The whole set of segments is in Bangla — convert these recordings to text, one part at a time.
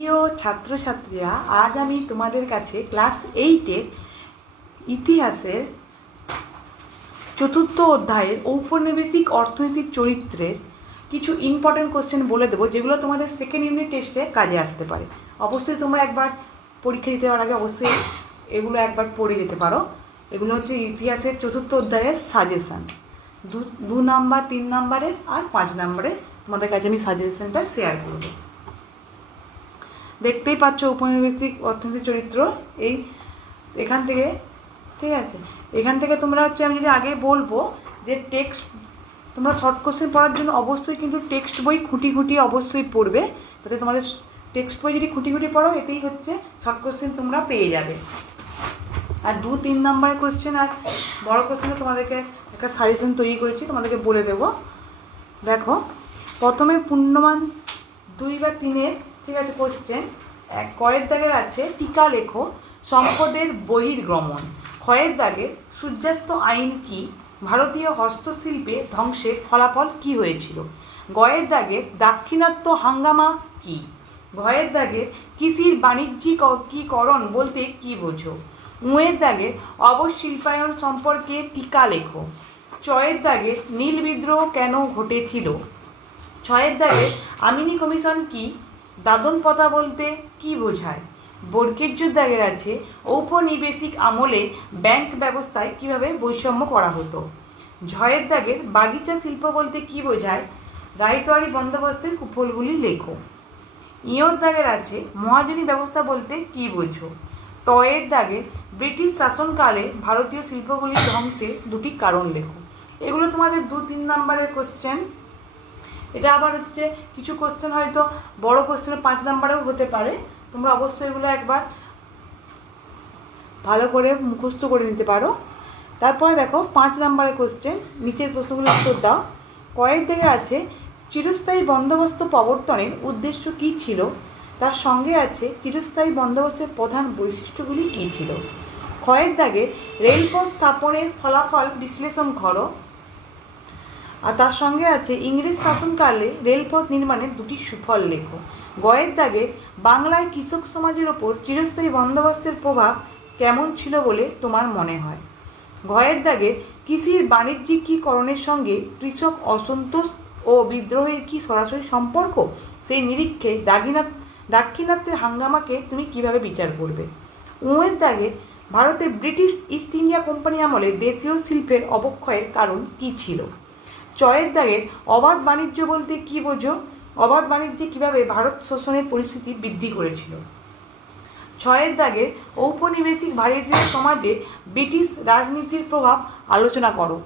প্রিয় ছাত্রছাত্রীরা, আজ আমি তোমাদের কাছে ক্লাস এইটের ইতিহাসের চতুর্থ অধ্যায়ের ঔপনিবেশিক অর্থনৈতিক চরিত্রের কিছু ইম্পর্টেন্ট কোশ্চেন বলে দেবো, যেগুলো তোমাদের সেকেন্ড ইউনিট টেস্টে কাজে আসতে পারে। অবশ্যই তোমরা একবার পরীক্ষা দিতে পারার আগে, অবশ্যই এগুলো একবার পড়ে যেতে পারো। এগুলো হচ্ছে ইতিহাসের চতুর্থ অধ্যায়ের সাজেশান দু দু নাম্বার তিন নাম্বারের আর পাঁচ নাম্বারের তোমাদের কাছে আমি সাজেশানটা শেয়ার করব। দেখতেই পাচ্ছ উপনিবেশিক অর্থনৈতিক চরিত্র এই এখান থেকে, ঠিক আছে? এখান থেকে তোমরা হচ্ছে আমি যদি আগে বলব যে টেক্সট তোমরা শর্ট কোশ্চেন পড়ার জন্য অবশ্যই কিন্তু টেক্সট বই খুঁটি খুঁটি অবশ্যই পড়বে। তাতে তোমাদের টেক্সট বই যদি খুঁটি খুঁটি পড়ো, এতেই হচ্ছে শর্ট কোশ্চেন তোমরা পেয়ে যাবে। আর দু, তিন নম্বরের কোশ্চেন আর বড় কোশ্চেনে তোমাদেরকে একটা সাজেশন তৈরি করেছি, তোমাদেরকে বলে দেবো। দেখো, প্রথমে পূর্ণমান দুই বা তিনের ঠিক আছে কোশ্চেন এক কয়ের দাগের আছে, টিকা লেখো, সম্পদের বহির্গমন। ক্ষয়ের দাগের সূর্যাস্ত আইন কি? ভারতীয় হস্তশিল্পে ধ্বংসের ফলাফল কি হয়েছিল? গয়ের দাগের দাক্ষিণাত্য হাঙ্গামা কি? ভয়ের দাগের কৃষির বাণিজ্যিকীকরণ বলতে কি বোঝো? উঁয়ের দাগের অবশিল্পায়ন সম্পর্কে টিকা লেখো। চয়ের দাগে, নীল বিদ্রোহ কেন ঘটেছিল? ছয়ের দাগে, আমিনি কমিশন কি? দাদন পতা বলতে কি বোঝায়? বর্গের দাগের আছে ঔপনিবেশিক আমলে ব্যাংক ব্যবস্থায় কীভাবে বৈষম্য করা হতো? ঝয়ের দাগের বাগিচা শিল্প বলতে কি বোঝায়? রায়তোয়ারি বন্দোবস্তের কুফলগুলি লেখো। ইয়র দাগের আছে মহাজনী ব্যবস্থা বলতে কি বোঝো? টয়ের দাগে ব্রিটিশ শাসনকালে ভারতীয় শিল্পগুলির ধ্বংসের দুটি কারণ লেখো। এগুলো তোমাদের দু তিন নম্বরের কোশ্চেন এটা আবার হচ্ছে কিছু কোশ্চেন হয়তো বড় কোশ্চেন পাঁচ নাম্বারেও হতে পারে। তোমরা অবশ্যই এগুলো একবার ভালো করে মুখস্থ করে নিতে পারো। তারপরে দেখো পাঁচ নাম্বারের কোশ্চেন নিচের প্রশ্নগুলো উত্তর দাও। কয়েক দিকে আছে, চিরস্থায়ী বন্দোবস্ত প্রবর্তনের উদ্দেশ্য কী ছিল? তার সঙ্গে আছে, চিরস্থায়ী বন্দোবস্তের প্রধান বৈশিষ্ট্যগুলি কী ছিল? ক্ষয়ের দাগে রেলপথ স্থাপনের ফলাফল বিশ্লেষণ করো। আর তার সঙ্গে আছে ইংরেজ শাসনকালে রেলপথ নির্মাণের দুটি সুফল লেখ। গয়ের দাগে, বাংলায় কৃষক সমাজের ওপর চিরস্থায়ী বন্দোবস্তের প্রভাব কেমন ছিল বলে তোমার মনে হয়? ঘয়ের দাগে, কৃষির বাণিজ্যিকীকরণের সঙ্গে কৃষক অসন্তোষ ও বিদ্রোহের কি সরাসরি সম্পর্ক? সেই নিরীক্ষে দাগিনাথ দাক্ষিণাত্যের হাঙ্গামাকে তুমি কীভাবে বিচার করবে? উঁয়ের দাগে, ভারতে ব্রিটিশ ইস্ট ইন্ডিয়া কোম্পানি আমলে দেশীয় শিল্পের অবক্ষয়ের কারণ কী ছিল? চয়ের দাগের অবাধ বাণিজ্য বলতে কি বোঝো? অবাধ বাণিজ্যে কীভাবে ভারত শোষণের পরিস্থিতি বৃদ্ধি করেছিল? ছয়ের দাগে ঔপনিবেশিক ভারতীয় সমাজে ব্রিটিশ রাজনীতির প্রভাব আলোচনা করো।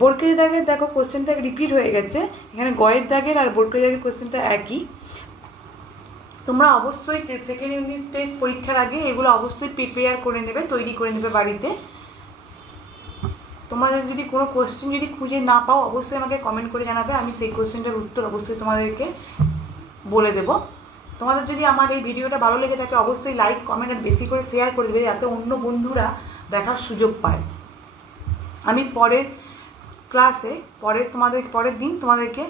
বোরকের দাগের দেখো কোশ্চেনটা রিপিট হয়ে গেছে। এখানে গয়ের দাগের আর বোরকের দাগের কোশ্চেনটা একই। তোমরা অবশ্যই সেকেন্ড ইউনিট টেস্ট পরীক্ষার আগে এগুলো অবশ্যই প্রিপেয়ার করে নেবে, তৈরি করে নেবে বাড়িতে। তোমাদের যদি কোনো কোশ্চেন যদি খুঁজে না পাও, অবশ্যই আমাকে কমেন্ট করে জানাবে। আমি সেই কোশ্চেনটার উত্তর অবশ্যই তোমাদেরকে বলে দেব। তোমাদের যদি আমার এই ভিডিওটা ভালো লেগে থাকে, অবশ্যই লাইক কমেন্ট আর বেশি করে শেয়ার করে দেবে, যাতে অন্য বন্ধুরা দেখার সুযোগ পায়। আমি পরের ক্লাসে পরের তোমাদের, পরের দিন তোমাদেরকে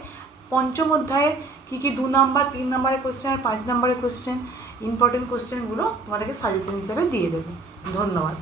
পঞ্চম অধ্যায়ের কী কী দু নাম্বার তিন নাম্বারের কোয়েশ্চেন আর পাঁচ নাম্বারের কোয়েশ্চেন ইম্পর্টেন্ট কোশ্চেনগুলো তোমাদেরকে সাজেশন হিসেবে দিয়ে দেবো। ধন্যবাদ।